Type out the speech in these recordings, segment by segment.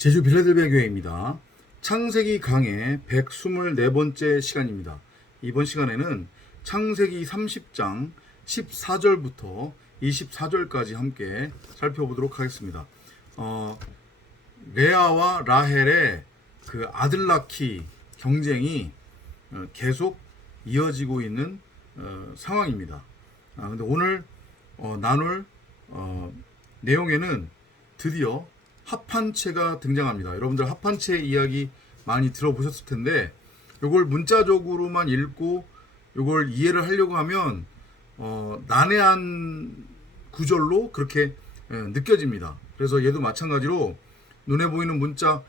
제주 빌라델비아 교회입니다. 창세기 강의 124번째 시간입니다. 이번 시간에는 창세기 30장 14절부터 24절까지 함께 살펴보도록 하겠습니다. 레아와 라헬의 그 아들 낳기 경쟁이 계속 이어지고 있는 상황입니다. 근데 오늘 나눌 내용에는 드디어 합한체가 등장합니다. 여러분들 합한체 이야기 많이 들어보셨을 텐데 요걸 문자적으로만 읽고 요걸 이해를 하려고 하면 난해한 구절로 그렇게 느껴집니다. 그래서 얘도 마찬가지로 눈에 보이는 문자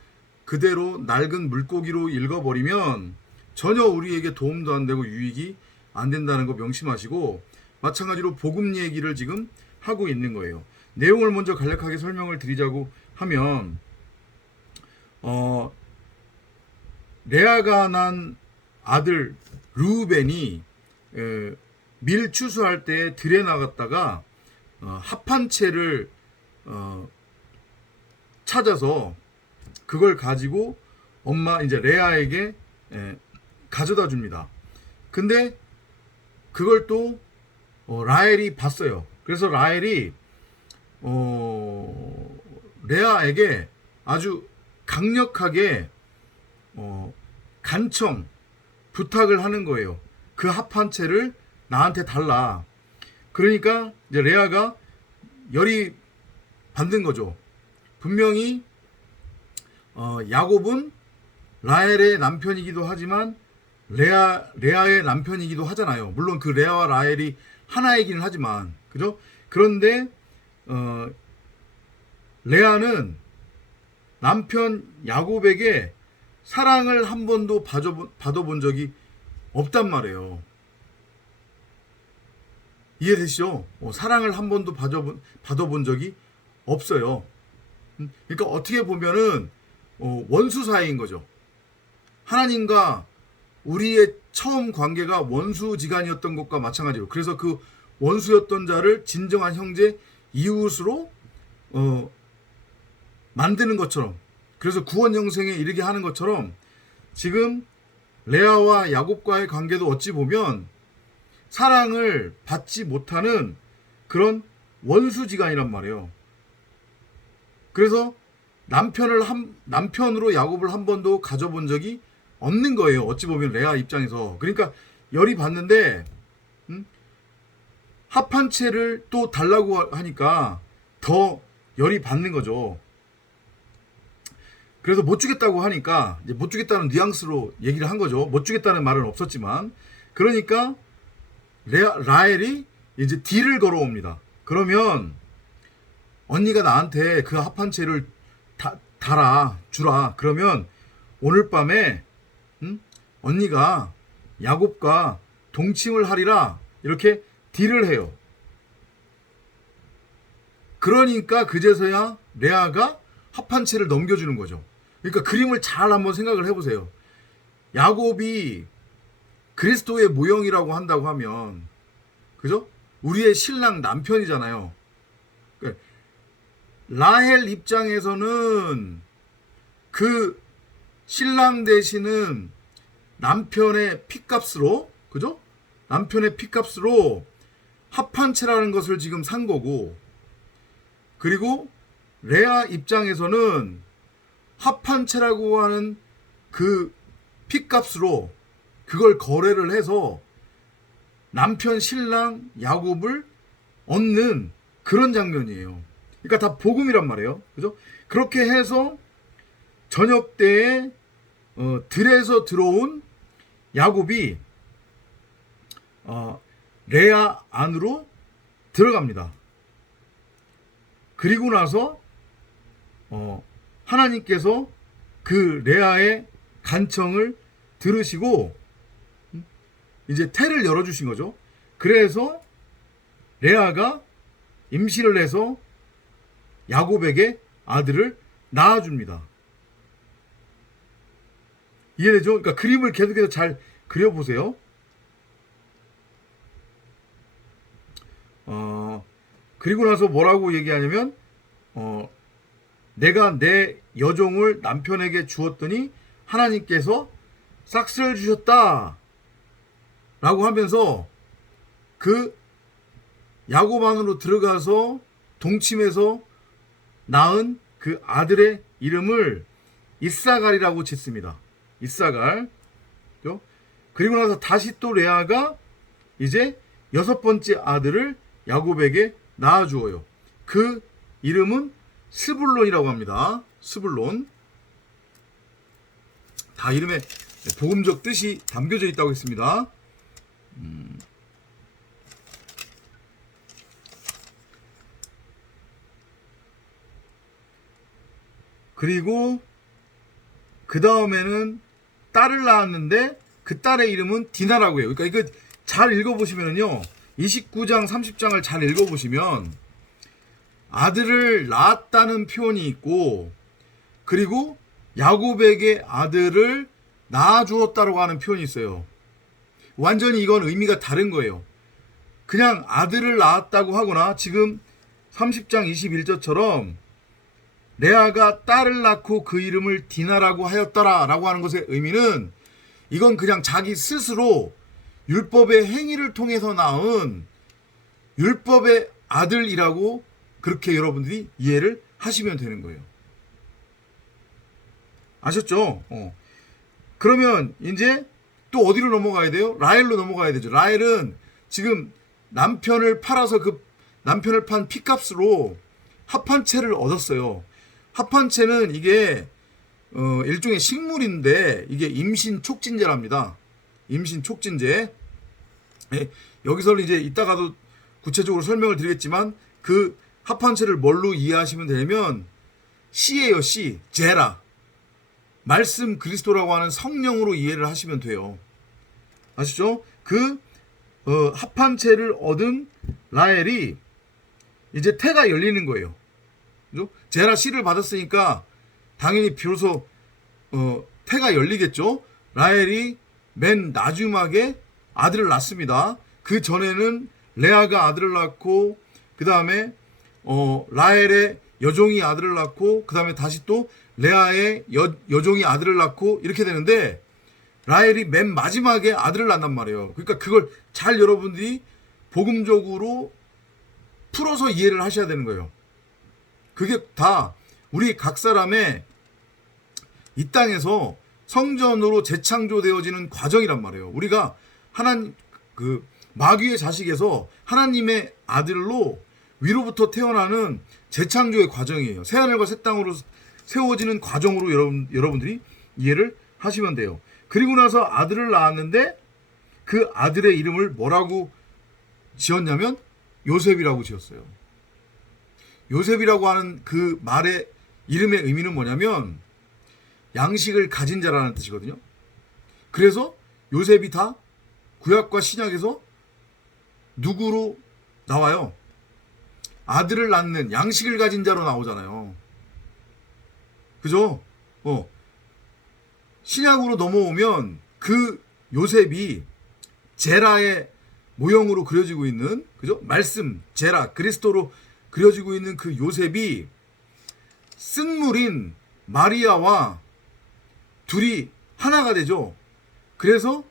그대로 낡은 물고기로 읽어버리면 전혀 우리에게 도움도 안 되고 유익이 안 된다는 거 명심하시고, 마찬가지로 복음 얘기를 지금 하고 있는 거예요. 내용을 먼저 간략하게 설명을 드리자고 하면 레아가 난 아들 르우벤이 밀 추수할 때 들에 나갔다가 합한채를 찾아서 그걸 가지고 엄마 이제 레아에게 가져다 줍니다. 근데 그걸 또 라헬이 봤어요. 그래서 라헬이 레아에게 아주 강력하게 간청 부탁을 하는 거예요. 그 합한채를 나한테 달라. 그러니까 이제 레아가 열이 받는 거죠. 분명히 야곱은 라헬의 남편이기도 하지만 레아의 남편이기도 하잖아요. 물론 그 레아와 라헬이 하나이기는 하지만, 그죠? 그런데 레아는 남편 야곱에게 사랑을 한 번도 받아본 적이 없단 말이에요. 이해되시죠? 사랑을 한 번도 받아본 적이 없어요. 그러니까 어떻게 보면은 원수 사이인 거죠. 하나님과 우리의 처음 관계가 원수지간이었던 것과 마찬가지로, 그래서 그 원수였던 자를 진정한 형제 이웃으로 만드는 것처럼, 그래서 구원 영생에 이르게 하는 것처럼 지금 레아와 야곱과의 관계도 어찌 보면 사랑을 받지 못하는 그런 원수지간이란 말이에요. 그래서 남편으로 야곱을 한 번도 가져본 적이 없는 거예요. 어찌 보면 레아 입장에서. 그러니까 열이 받는데 합한채를 또 달라고 하니까 더 열이 받는 거죠. 그래서 못 주겠다고 하니까, 이제 못 주겠다는 뉘앙스로 얘기를 한 거죠. 못 주겠다는 말은 없었지만. 그러니까 라헬이 이제 딜을 걸어옵니다. 그러면 언니가 나한테 그 합한채를 주라. 그러면 오늘 밤에 언니가 야곱과 동침을 하리라. 이렇게 딜을 해요. 그러니까 그제서야 레아가 합한채를 넘겨주는 거죠. 그러니까 그림을 잘 한번 생각을 해보세요. 야곱이 그리스도의 모형이라고 한다고 하면, 그죠? 우리의 신랑 남편이잖아요. 그러니까 라헬 입장에서는 그 신랑 되시는 남편의 핏값으로, 그죠? 남편의 핏값으로 합한채라는 것을 지금 산 거고, 그리고 레아 입장에서는 합한채라고 하는 그 핏값으로 그걸 거래를 해서 남편 신랑 야곱을 얻는 그런 장면이에요. 그러니까 다 복음이란 말이에요. 그죠? 그렇게 해서 저녁 때에 들에서 들어온 야곱이 레아 안으로 들어갑니다. 그리고 나서 하나님께서 그 레아의 간청을 들으시고 이제 태를 열어주신 거죠. 그래서 레아가 임신을 해서 야곱에게 아들을 낳아줍니다. 이해되죠? 그러니까 그림을 계속해서 잘 그려보세요. 그리고 나서 뭐라고 얘기하냐면 내가 내 여종을 남편에게 주었더니 하나님께서 싹스를 주셨다 라고 하면서 그 야곱 안으로 들어가서 동침해서 낳은 그 아들의 이름을 이사갈이라고 짓습니다. 이사갈. 그리고 나서 다시 또 레아가 이제 6번째 아들을 야곱에게 낳아주어요. 그 이름은 스불론이라고 합니다. 스불론. 다 이름에 복음적 뜻이 담겨져 있다고 했습니다. 그리고 그 다음에는 딸을 낳았는데 그 딸의 이름은 디나라고 해요. 그러니까 이거 잘 읽어보시면요, 29장 30장을 잘 읽어보시면 아들을 낳았다는 표현이 있고, 그리고 야곱에게 아들을 낳아주었다라고 하는 표현이 있어요. 완전히 이건 의미가 다른 거예요. 그냥 아들을 낳았다고 하거나 지금 30장 21절처럼 레아가 딸을 낳고 그 이름을 디나라고 하였더라 라고 하는 것의 의미는, 이건 그냥 자기 스스로 율법의 행위를 통해서 낳은 율법의 아들이라고 그렇게 여러분들이 이해를 하시면 되는 거예요. 아셨죠? 그러면 이제 또 어디로 넘어가야 돼요? 라헬로 넘어가야 되죠. 라헬은 지금 남편을 팔아서 그 남편을 판 피값으로 합한 채를 얻었어요. 합한 채는 이게 일종의 식물인데 이게 임신 촉진제랍니다. 임신 촉진제. 여기서는 이제 이따가도 구체적으로 설명을 드리겠지만 그 합한 채를 뭘로 이해하시면 되냐면 씨예요. 씨. 제라. 말씀 그리스도라고 하는 성령으로 이해를 하시면 돼요. 아시죠? 그 합한 채를 얻은 라헬이 이제 태가 열리는 거예요. 그죠? 제라 씨를 받았으니까 당연히 비로소 태가 열리겠죠. 라헬이 맨 나중막에 아들을 낳습니다. 그 전에는 레아가 아들을 낳고, 그 다음에 라헬의 여종이 아들을 낳고, 그 다음에 다시 또 레아의 여종이 아들을 낳고, 이렇게 되는데 라헬이 맨 마지막에 아들을 낳단 말이에요. 그러니까 그걸 잘 여러분들이 복음적으로 풀어서 이해를 하셔야 되는 거예요. 그게 다 우리 각 사람의 이 땅에서 성전으로 재창조되어지는 과정이란 말이에요. 우리가 하나님 그 마귀의 자식에서 하나님의 아들로 위로부터 태어나는 재창조의 과정이에요. 새하늘과 새 땅으로 세워지는 과정으로 여러분들이 이해를 하시면 돼요. 그리고 나서 아들을 낳았는데 그 아들의 이름을 뭐라고 지었냐면 요셉이라고 지었어요. 요셉이라고 하는 그 말의 이름의 의미는 뭐냐면 양식을 가진 자라는 뜻이거든요. 그래서 요셉이 다 구약과 신약에서 누구로 나와요? 아들을 낳는 양식을 가진 자로 나오잖아요. 그죠? 신약으로 넘어오면 그 요셉이 제라의 모형으로 그려지고 있는, 그죠? 말씀, 제라, 그리스도로 그려지고 있는 그 요셉이 쓴물인 마리아와 둘이 하나가 되죠. 그래서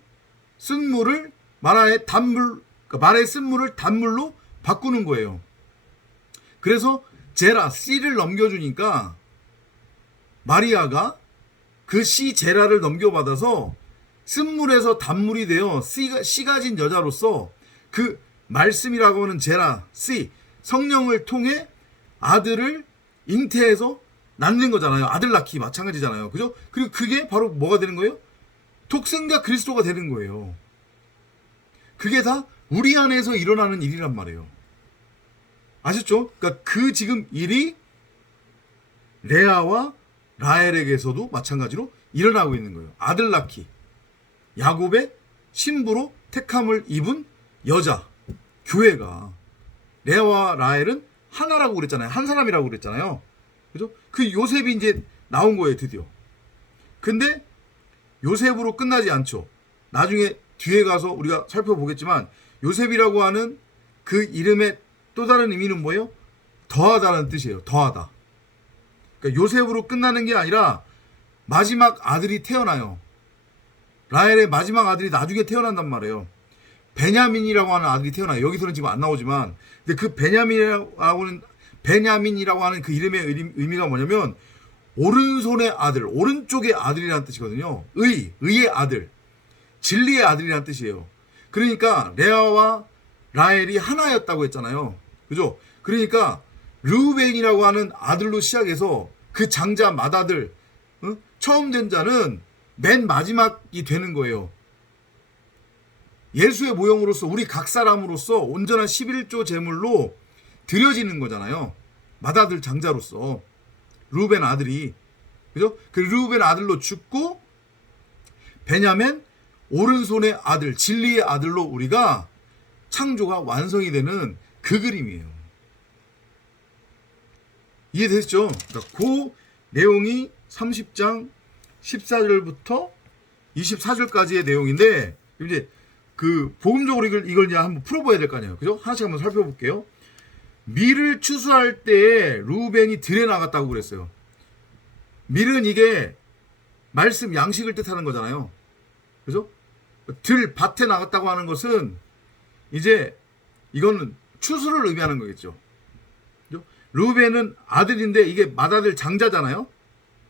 쓴물을 마라의 단물, 마라의 쓴물을 단물로 바꾸는 거예요. 그래서 제라, 씨를 넘겨주니까 마리아가 그 씨 제라를 넘겨받아서 쓴물에서 단물이 되어 씨가 진 여자로서 그 말씀이라고 하는 제라, 씨, 성령을 통해 아들을 잉태해서 낳는 거잖아요. 아들 낳기 마찬가지잖아요. 그죠? 그리고 그게 바로 뭐가 되는 거예요? 독생자 그리스도가 되는 거예요. 그게 다 우리 안에서 일어나는 일이란 말이에요. 아셨죠? 그러니까 그 지금 일이 레아와 라헬에게서도 마찬가지로 일어나고 있는 거예요. 아들 낳기. 야곱의 신부로 택함을 입은 여자, 교회가. 레아와 라헬은 하나라고 그랬잖아요. 한 사람이라고 그랬잖아요. 그죠? 그 요셉이 이제 나온 거예요, 드디어. 근데 요셉으로 끝나지 않죠. 나중에 뒤에 가서 우리가 살펴보겠지만 요셉이라고 하는 그 이름의 또 다른 의미는 뭐예요? 더하다는 뜻이에요. 더하다. 그러니까 요셉으로 끝나는 게 아니라 마지막 아들이 태어나요. 라헬의 마지막 아들이 나중에 태어난단 말이에요. 베냐민이라고 하는 아들이 태어나요. 여기서는 지금 안 나오지만, 근데 그 베냐민이라고 하는 그 이름의 의미가 뭐냐면 오른손의 아들, 오른쪽의 아들이라는 뜻이거든요. 의의 아들, 진리의 아들이라는 뜻이에요. 그러니까 레아와 라헬이 하나였다고 했잖아요. 그죠? 그러니까 르우벤이라고 하는 아들로 시작해서 그 장자 맏아들, 처음 된 자는 맨 마지막이 되는 거예요. 예수의 모형으로서 우리 각 사람으로서 온전한 11조 제물로 드려지는 거잖아요. 맏아들 장자로서 르우벤 아들이, 그죠? 그 르우벤 아들로 죽고 베냐멘 오른손의 아들, 진리의 아들로 우리가 창조가 완성이 되는 그 그림이에요. 이해되시죠? 그러니까 그 내용이 30장 14절부터 24절까지의 내용인데, 이제 그 복음적으로 이걸 이제 한번 풀어봐야 될 거 아니에요. 그죠? 하나씩 한번 살펴볼게요. 밀을 추수할 때에 르우벤이 들에 나갔다고 그랬어요. 밀은 이게 말씀 양식을 뜻하는 거잖아요. 그죠? 밭에 나갔다고 하는 것은 이제 이거는 추수를 의미하는 거겠죠. 그죠? 르우벤은 아들인데 이게 맏아들 장자잖아요.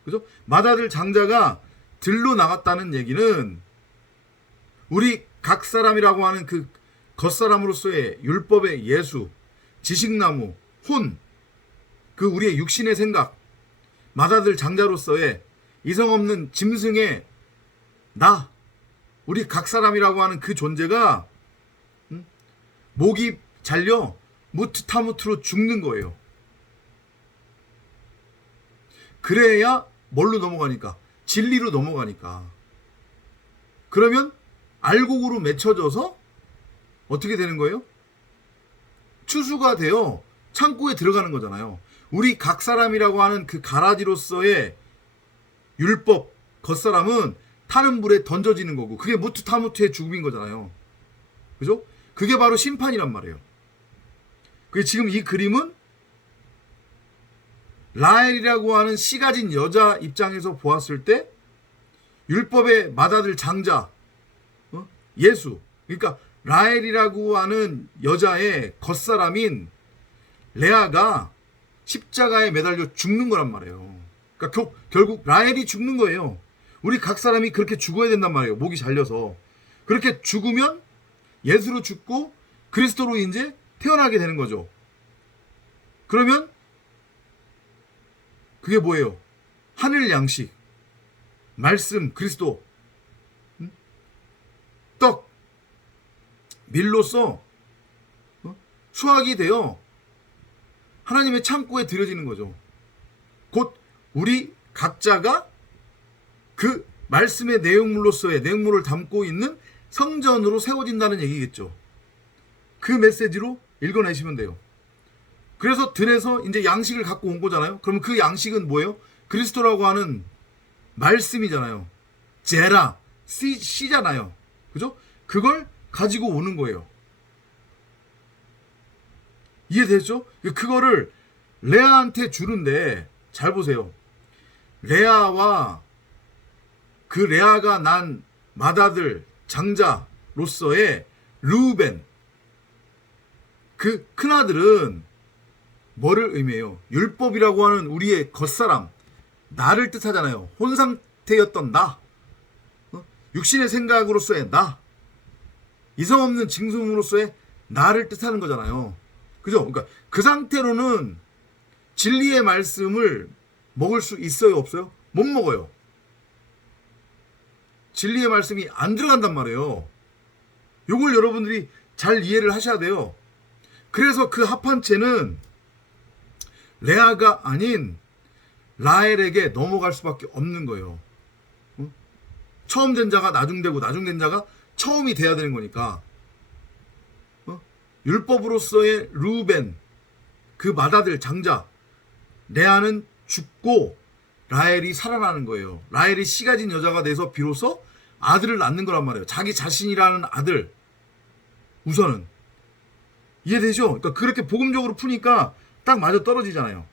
그죠? 맏아들 장자가 들로 나갔다는 얘기는 우리 각 사람이라고 하는 그 겉사람으로서의 율법의 예수, 지식나무, 혼, 그 우리의 육신의 생각, 맏아들 장자로서의 이성 없는 짐승의 나, 우리 각 사람이라고 하는 그 존재가 목이 잘려 무트타무트로 죽는 거예요. 그래야 뭘로 넘어가니까? 진리로 넘어가니까. 그러면 알곡으로 맺혀져서 어떻게 되는 거예요? 추수가 되어 창고에 들어가는 거잖아요. 우리 각 사람이라고 하는 그 가라지로서의 율법, 겉사람은 타는 불에 던져지는 거고, 그게 무트타무트의 죽음인 거잖아요. 그죠? 그게 바로 심판이란 말이에요. 그게 지금 이 그림은 라헬이라고 하는 씨 가진 여자 입장에서 보았을 때 율법의 맏아들 장자, 예수, 그러니까 라헬이라고 하는 여자의 겉사람인 레아가 십자가에 매달려 죽는 거란 말이에요. 그러니까 결국 라헬이 죽는 거예요. 우리 각 사람이 그렇게 죽어야 된단 말이에요. 목이 잘려서. 그렇게 죽으면 예수로 죽고 그리스도로 이제 태어나게 되는 거죠. 그러면 그게 뭐예요? 하늘 양식, 말씀, 그리스도, 떡, 밀로써 수확이 되어 하나님의 창고에 들여지는 거죠. 곧 우리 각자가 그 말씀의 내용물로서의 내용물을 담고 있는 성전으로 세워진다는 얘기겠죠. 그 메시지로 읽어내시면 돼요. 그래서 들에서 이제 양식을 갖고 온 거잖아요. 그러면 그 양식은 뭐예요? 그리스도라고 하는 말씀이잖아요. 제라, 씨잖아요. 그죠? 그걸 가지고 오는 거예요. 이해되죠? 그거를 레아한테 주는데, 잘 보세요. 레아와 그 레아가 난 맏아들 장자로서의 르우벤, 그 큰아들은 뭐를 의미해요? 율법이라고 하는 우리의 겉사람, 나를 뜻하잖아요. 혼 상태였던 나, 육신의 생각으로서의 나, 이성 없는 짐승으로서의 나를 뜻하는 거잖아요. 그죠? 그러니까 그 상태로는 진리의 말씀을 먹을 수 있어요, 없어요? 못 먹어요. 진리의 말씀이 안 들어간단 말이에요. 요걸 여러분들이 잘 이해를 하셔야 돼요. 그래서 그 합한체는 레아가 아닌 라헬에게 넘어갈 수밖에 없는 거예요. 처음 된 자가 나중되고 나중된 자가 처음이 돼야 되는 거니까. 율법으로서의 르우벤, 그 맏아들 장자, 레아는 죽고 라헬이 살아나는 거예요. 라헬이 씨 가진 여자가 돼서 비로소 아들을 낳는 거란 말이에요. 자기 자신이라는 아들. 우선은 이해되죠? 그러니까 그렇게 복음적으로 푸니까 딱 맞아 떨어지잖아요.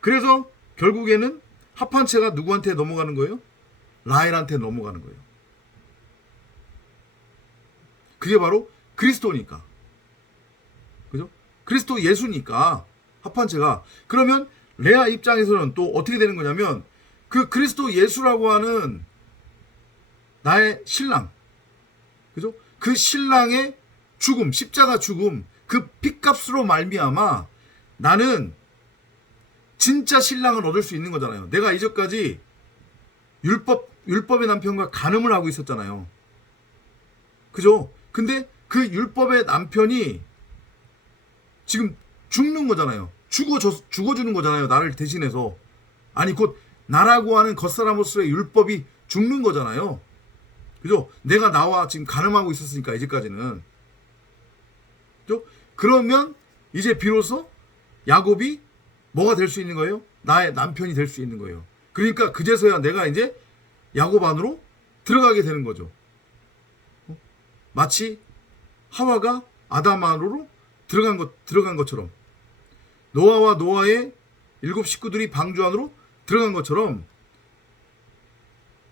그래서 결국에는 합한 채가 누구한테 넘어가는 거예요? 라헬한테 넘어가는 거예요. 그게 바로 그리스도니까. 그죠? 그리스도 예수니까 합한 채가. 그러면 레아 입장에서는 또 어떻게 되는 거냐면 그 그리스도 예수라고 하는 나의 신랑, 그죠? 그 신랑의 죽음, 십자가 죽음, 그 핏값으로 말미암아 나는 진짜 신랑을 얻을 수 있는 거잖아요. 내가 이전까지 율법의 남편과 간음을 하고 있었잖아요. 그죠? 근데 그 율법의 남편이 지금 죽는 거잖아요. 죽어주는 거잖아요. 나를 대신해서. 아니, 곧 나라고 하는 겉사람으로서의 율법이 죽는 거잖아요. 그죠? 내가 나와 지금 간음하고 있었으니까, 이제까지는. 그죠? 그러면 이제 비로소 야곱이 뭐가 될 수 있는 거예요? 나의 남편이 될 수 있는 거예요. 그러니까 그제서야 내가 이제 야곱 안으로 들어가게 되는 거죠. 마치 하와가 아담 안으로 들어간 것처럼, 노아와 노아의 7 식구들이 방주 안으로 들어간 것처럼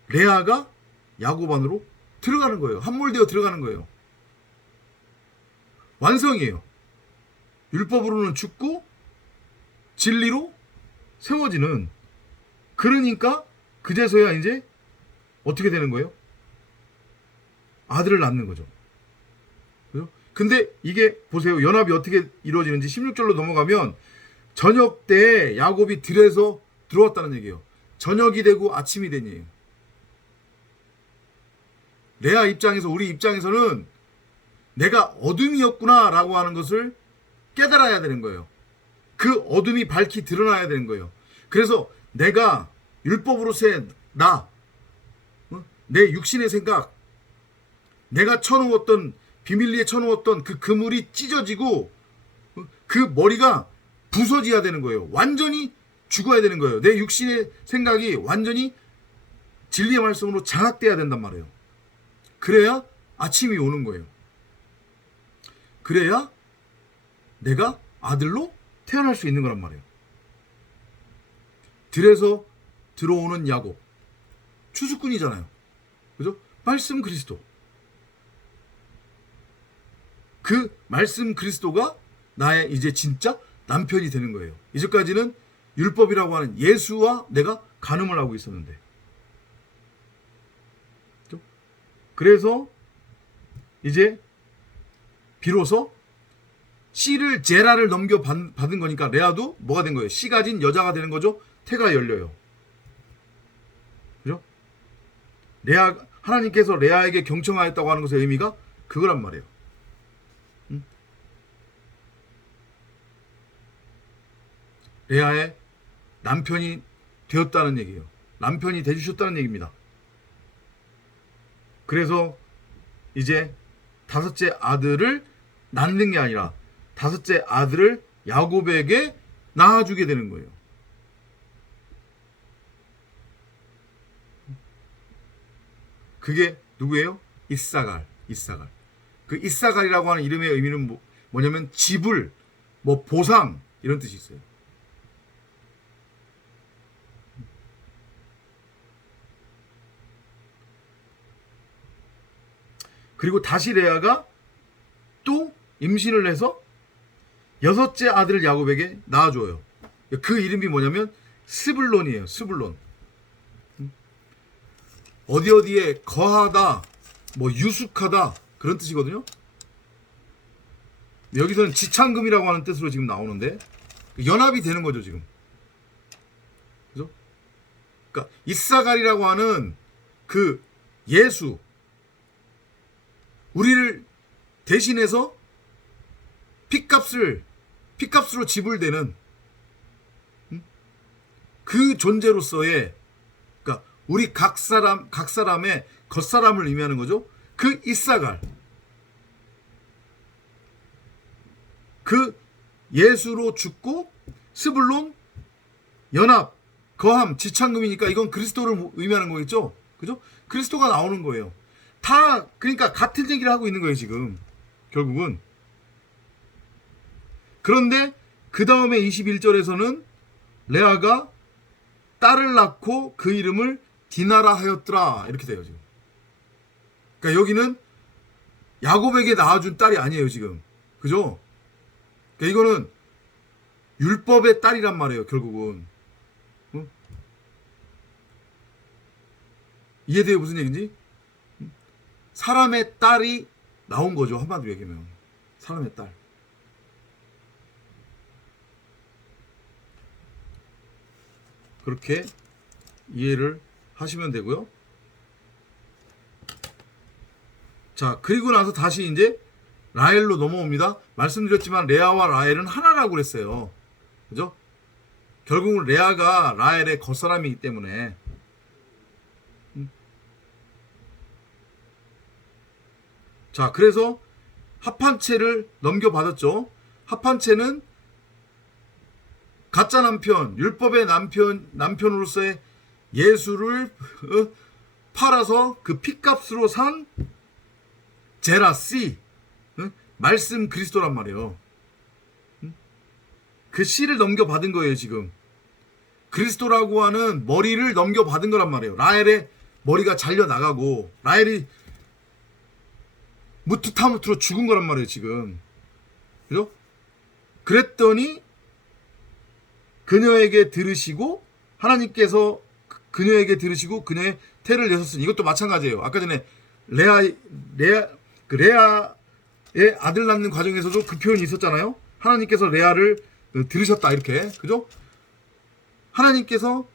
레아가 야곱 안으로 들어가는 거예요. 함몰되어 들어가는 거예요. 완성이에요. 율법으로는 죽고 진리로 세워지는. 그러니까 그제서야 이제 어떻게 되는 거예요? 아들을 낳는 거죠. 그죠? 근데 이게 보세요. 연합이 어떻게 이루어지는지 16절로 넘어가면 저녁 때 야곱이 들에서 들어왔다는 얘기예요. 저녁이 되고 아침이 된 얘기예요. 레아 입장에서, 우리 입장에서는 내가 어둠이었구나 라고 하는 것을 깨달아야 되는 거예요. 그 어둠이 밝히 드러나야 되는 거예요. 그래서 내가 율법으로서의 내 육신의 생각, 내가 쳐놓았던, 비밀리에 쳐놓았던 그 그물이 찢어지고 그 머리가 부서져야 되는 거예요. 완전히 죽어야 되는 거예요. 내 육신의 생각이 완전히 진리의 말씀으로 장악돼야 된단 말이에요. 그래야 아침이 오는 거예요. 그래야 내가 아들로 태어날 수 있는 거란 말이에요. 들에서 들어오는 야곱, 추수꾼이잖아요. 그죠? 말씀 그리스도. 그 말씀 그리스도가 나의 이제 진짜 남편이 되는 거예요. 이제까지는 율법이라고 하는 예수와 내가 간음을 하고 있었는데. 그죠? 그래서 이제 비로소 씨를 제라를 넘겨 받은 거니까 레아도 뭐가 된 거예요? 씨 가진 여자가 되는 거죠. 태가 열려요. 그죠? 하나님께서 레아에게 경청하였다고 하는 것의 의미가 그거란 말이에요. 레아의 남편이 되었다는 얘기예요. 남편이 되주셨다는 얘기입니다. 그래서 이제 5째 아들을 낳는 게 아니라 5째 아들을 야곱에게 낳아주게 되는 거예요. 그게 누구예요? 이사갈. 그 이사갈이라고 하는 이름의 의미는 뭐냐면 지불, 보상 이런 뜻이 있어요. 그리고 다시 레아가 또 임신을 해서 6째 아들을 야곱에게 낳아줘요. 그 이름이 뭐냐면 스불론이에요. 스불론. 어디에 거하다, 유숙하다 그런 뜻이거든요. 여기서는 지창금이라고 하는 뜻으로 지금 나오는데 연합이 되는 거죠 지금. 그죠? 그러니까 이사갈이라고 하는 그 예수, 우리를 대신해서 핏값으로 지불되는 그 존재로서의, 그러니까 우리 각 사람의 겉사람을 의미하는 거죠. 그 이사갈, 그 예수로 죽고 스불론, 연합, 거함, 지창금이니까 이건 그리스도를 의미하는 거겠죠. 그죠? 그리스도가 나오는 거예요. 다 그러니까 같은 얘기를 하고 있는 거예요 지금 결국은. 그런데 그 다음에 21절에서는 레아가 딸을 낳고 그 이름을 디나라 하였더라. 이렇게 돼요 지금. 그러니까 여기는 야곱에게 낳아준 딸이 아니에요 지금. 그죠? 그러니까 이거는 율법의 딸이란 말이에요 결국은. 응? 이해돼요 무슨 얘기인지? 사람의 딸이 나온 거죠 한마디로 얘기하면. 사람의 딸. 그렇게 이해를 하시면 되고요. 자, 그리고 나서 다시 이제 라헬로 넘어옵니다. 말씀드렸지만 레아와 라헬은 하나라고 그랬어요. 그죠? 결국은 레아가 라헬의 겉사람이기 때문에. 자, 그래서 합한채를 넘겨받았죠. 합한채는 가짜 남편, 율법의 남편으로서의 예수를 팔아서 그 핏값으로 산 제라씨, 말씀 그리스도란 말이에요. 그 씨를 넘겨받은 거예요 지금. 그리스도라고 하는 머리를 넘겨받은 거란 말이에요. 라헬의 머리가 잘려나가고 라헬이 무투타무투로 죽은 거란 말이에요 지금. 그죠? 그랬더니 그녀에게 들으시고 하나님께서 그녀에게 들으시고 그녀의 태를 여셨으니, 이것도 마찬가지예요. 아까 전에 레아의 아들 낳는 과정에서도 그 표현이 있었잖아요. 하나님께서 레아를 들으셨다 이렇게. 그죠? 하나님께서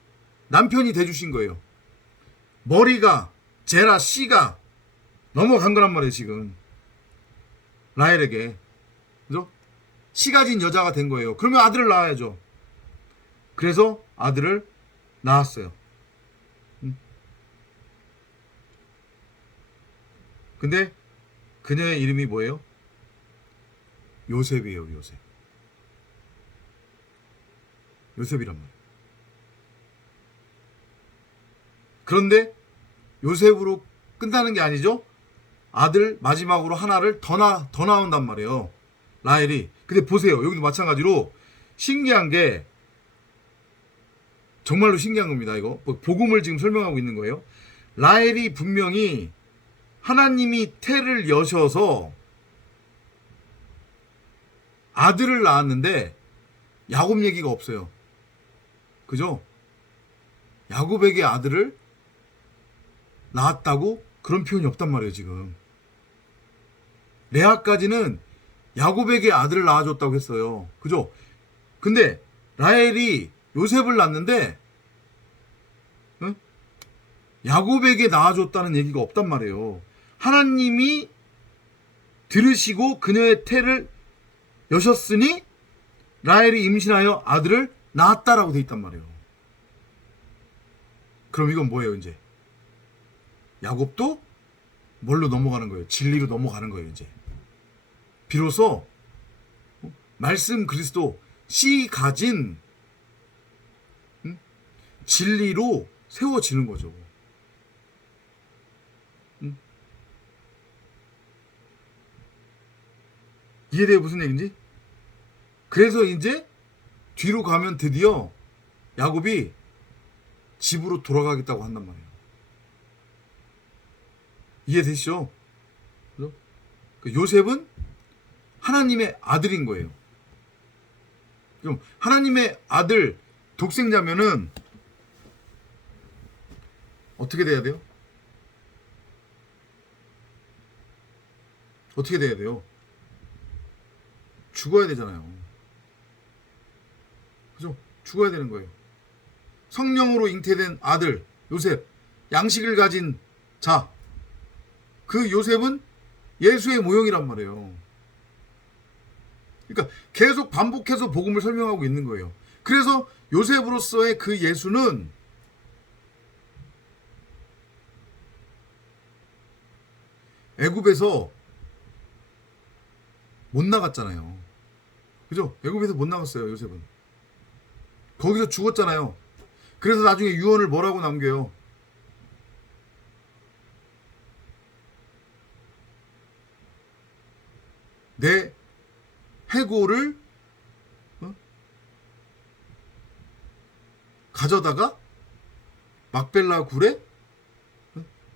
남편이 돼주신 거예요. 머리가 제라 씨가 넘어간 거란 말이에요 지금 라헬에게. 그죠? 씨 가진 여자가 된 거예요. 그러면 아들을 낳아야죠. 그래서 아들을 낳았어요. 근데 그녀의 이름이 뭐예요? 요셉이에요. 요셉. 요셉이란 말이에요. 그런데 요셉으로 끝나는 게 아니죠. 아들 마지막으로 하나를 더 낳은단 말이에요 라헬이. 근데 보세요, 여기도 마찬가지로 신기한 게, 정말로 신기한 겁니다. 이거 복음을 지금 설명하고 있는 거예요. 라헬이 분명히 하나님이 태를 여셔서 아들을 낳았는데 야곱 얘기가 없어요. 그죠? 야곱에게 아들을 낳았다고 그런 표현이 없단 말이에요 지금. 레아까지는 야곱에게 아들을 낳아줬다고 했어요. 그죠? 근데 라헬이 요셉을 낳았는데 야곱에게 낳아줬다는 얘기가 없단 말이에요. 하나님이 들으시고 그녀의 태를 여셨으니 라헬이 임신하여 아들을 낳았다라고 돼 있단 말이에요. 그럼 이건 뭐예요 이제? 야곱도 뭘로 넘어가는 거예요? 진리로 넘어가는 거예요 이제. 비로소 말씀 그리스도 씨 가진 진리로 세워지는 거죠. 이해돼요 무슨 얘기인지? 그래서 이제 뒤로 가면 드디어 야곱이 집으로 돌아가겠다고 한단 말이에요. 이해되시죠? 그죠? 요셉은 하나님의 아들인 거예요. 그럼 하나님의 아들 독생자면은 어떻게 돼야 돼요? 어떻게 돼야 돼요? 죽어야 되잖아요. 그죠? 죽어야 되는 거예요. 성령으로 잉태된 아들 요셉, 양식을 가진 자, 그 요셉은 예수의 모형이란 말이에요. 그러니까 계속 반복해서 복음을 설명하고 있는 거예요. 그래서 요셉으로서의 그 예수는 애굽에서 못 나갔잖아요. 그죠? 애굽에서 못 나갔어요 요셉은. 거기서 죽었잖아요. 그래서 나중에 유언을 뭐라고 남겨요? 내 해골을 가져다가 막벨라 굴에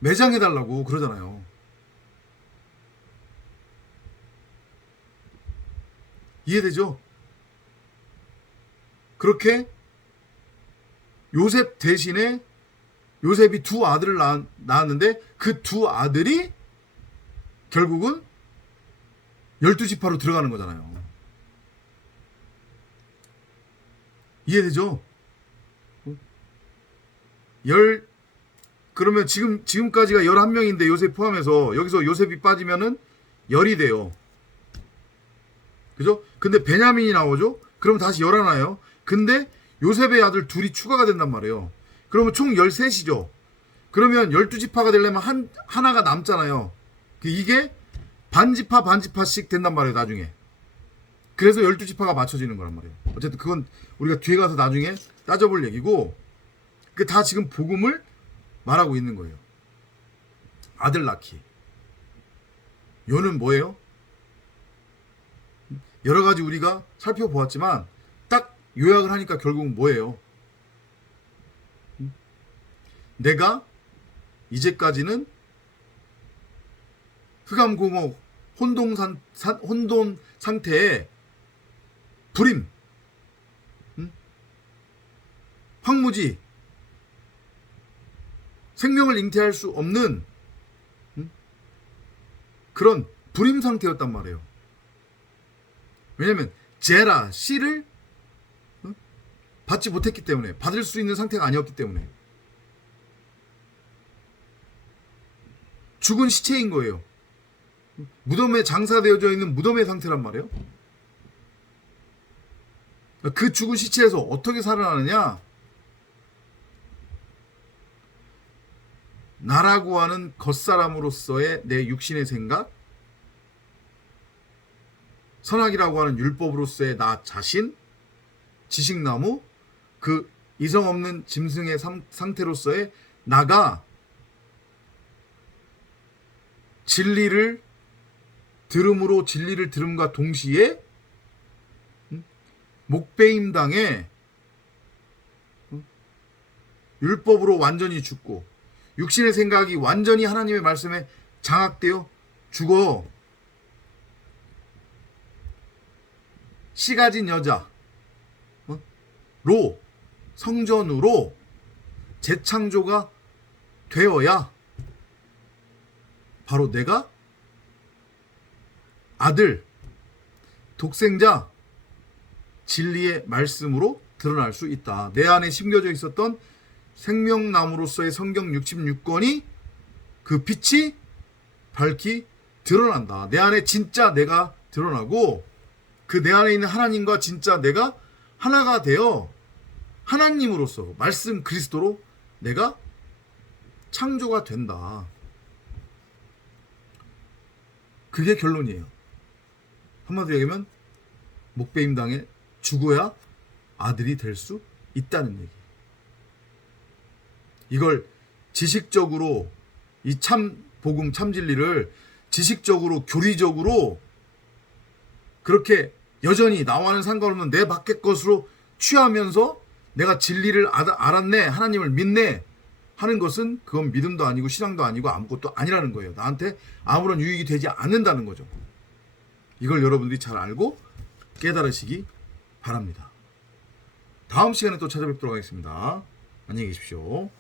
매장해달라고 그러잖아요. 이해되죠? 그렇게 요셉 대신에 요셉이 두 아들을 낳았는데 그 두 아들이 결국은 12지파로 들어가는 거잖아요. 이해되죠? 그러면 지금까지가 11명인데 요셉 포함해서 여기서 요셉이 빠지면은 10이 돼요. 그죠? 근데 베냐민이 나오죠? 그럼 다시 11이에요. 근데 요셉의 아들 둘이 추가가 된단 말이에요. 그러면 총 13이죠. 그러면 12지파가 되려면 하나가 남잖아요. 이게 반지파씩 된단 말이에요, 나중에. 그래서 12지파가 맞춰지는 거란 말이에요. 어쨌든 그건 우리가 뒤에 가서 나중에 따져볼 얘기고, 그 다 지금 복음을 말하고 있는 거예요. 아들 낳기. 요는 뭐예요? 여러 가지 우리가 살펴보았지만 딱 요약을 하니까 결국은 뭐예요? 내가 이제까지는 흑암공허 혼돈 상태에 불임, 황무지, 생명을 잉태할 수 없는 그런 불임 상태였단 말이에요. 왜냐면 제라, 씨를 받지 못했기 때문에, 받을 수 있는 상태가 아니었기 때문에 죽은 시체인 거예요. 무덤에 장사되어져 있는 무덤의 상태란 말이에요. 그 죽은 시체에서 어떻게 살아나느냐? 나라고 하는 겉사람으로서의 내 육신의 생각, 선악이라고 하는 율법으로서의 나 자신, 지식나무, 그 이성 없는 짐승의 상태로서의 나가 진리를 들음으로 진리를 들음과 동시에 목배임당에 율법으로 완전히 죽고 육신의 생각이 완전히 하나님의 말씀에 장악되어 죽어 씨 가진 여자 로 성전으로 재창조가 되어야 바로 내가 아들 독생자 진리의 말씀으로 드러날 수 있다. 내 안에 심겨져 있었던 생명나무로서의 성경 66권이 그 빛이 밝히 드러난다. 내 안에 진짜 내가 드러나고 그 내 안에 있는 하나님과 진짜 내가 하나가 되어 하나님으로서 말씀 그리스도로 내가 창조가 된다. 그게 결론이에요. 한마디로 얘기하면 목배임당에 죽어야 아들이 될 수 있다는 얘기. 이걸 지식적으로 이 참 복음 참 진리를 지식적으로 교리적으로 그렇게 여전히 나와는 상관없는 내 밖의 것으로 취하면서 내가 진리를 알았네, 하나님을 믿네 하는 것은 그건 믿음도 아니고 신앙도 아니고 아무것도 아니라는 거예요. 나한테 아무런 유익이 되지 않는다는 거죠. 이걸 여러분들이 잘 알고 깨달으시기 바랍니다. 다음 시간에 또 찾아뵙도록 하겠습니다. 안녕히 계십시오.